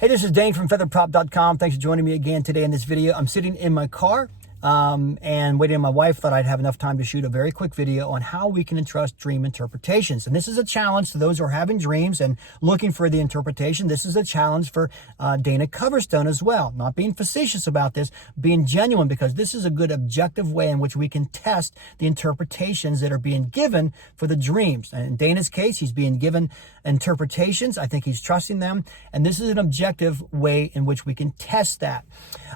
Hey, this is Dane from featherprop.com. Thanks for joining me again today in this video. I'm sitting in my car and waiting on my wife. Thought I'd have enough time to shoot a very quick video on how we can entrust dream interpretations. And this is a challenge to those who are having dreams and looking for the interpretation. This is a challenge for Dana Coverstone as well. Not being facetious about this, being genuine, because this is a good objective way in which we can test the interpretations that are being given for the dreams. And in Dana's case, he's being given interpretations. I think he's trusting them. And this is an objective way in which we can test that.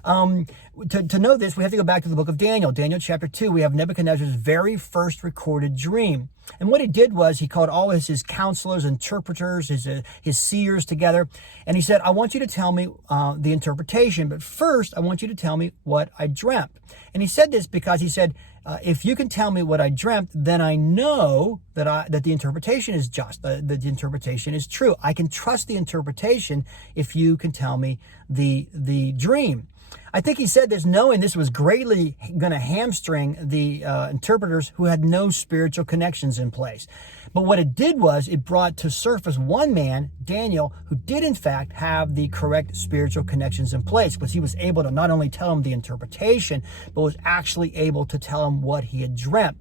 To know this, we have to go back to the book of Daniel. Daniel chapter 2, we have Nebuchadnezzar's very first recorded dream. And what he did was he called all his counselors, interpreters, his seers together. And he said, I want you to tell me the interpretation. But first, I want you to tell me what I dreamt. And he said this because he said, if you can tell me what I dreamt, then I know that the interpretation is just, that the interpretation is true. I can trust the interpretation if you can tell me the dream. I think he said this knowing this was greatly going to hamstring the interpreters who had no spiritual connections in place. But what it did was it brought to surface one man, Daniel, who did in fact have the correct spiritual connections in place, because he was able to not only tell him the interpretation, but was actually able to tell him what he had dreamt.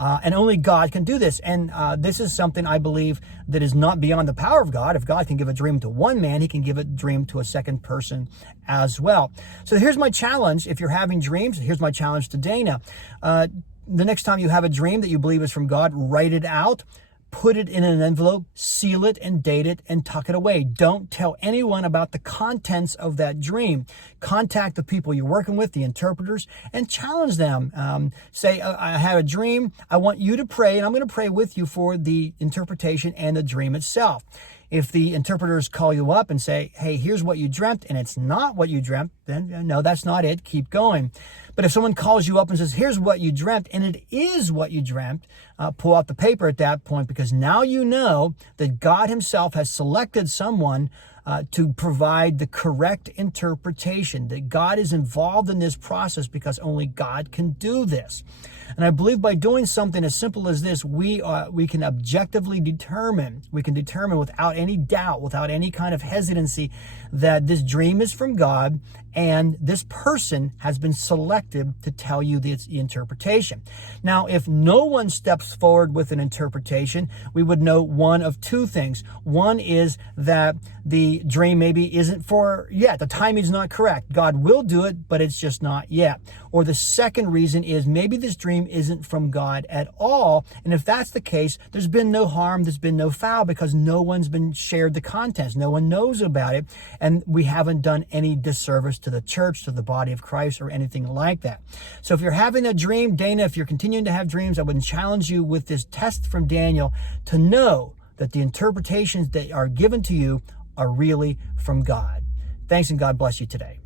And only God can do this. And this is something I believe that is not beyond the power of God. If God can give a dream to one man, he can give a dream to a second person as well. So here's my challenge. If you're having dreams, here's my challenge to Dana. The next time you have a dream that you believe is from God, write it out. Put it in an envelope, seal it and date it and tuck it away. Don't tell anyone about the contents of that dream. Contact the people you're working with, the interpreters, and challenge them. Say, I had a dream. I want you to pray, and I'm going to pray with you for the interpretation and the dream itself. If the interpreters call you up and say, hey, here's what you dreamt, and it's not what you dreamt, then no, that's not it. Keep going. But if someone calls you up and says, here's what you dreamt, and it is what you dreamt, pull out the paper at that point, because now you know that God himself has selected someone to provide the correct interpretation, that God is involved in this process because only God can do this. And I believe by doing something as simple as this, we can objectively determine, without any doubt, without any kind of hesitancy, that this dream is from God and this person has been selected to tell you the interpretation. Now, if no one steps forward with an interpretation, we would know one of two things. One is that the dream maybe isn't for yet. The timing is not correct. God will do it, but it's just not yet. Or the second reason is maybe this dream isn't from God at all. And if that's the case, there's been no harm, there's been no foul, because no one's been shared the contents. No one knows about it. And we haven't done any disservice to the church, to the body of Christ, or anything like that. So if you're having a dream, Dana, if you're continuing to have dreams, I would challenge you with this test from Daniel to know that the interpretations that are given to you are really from God. Thanks, and God bless you today.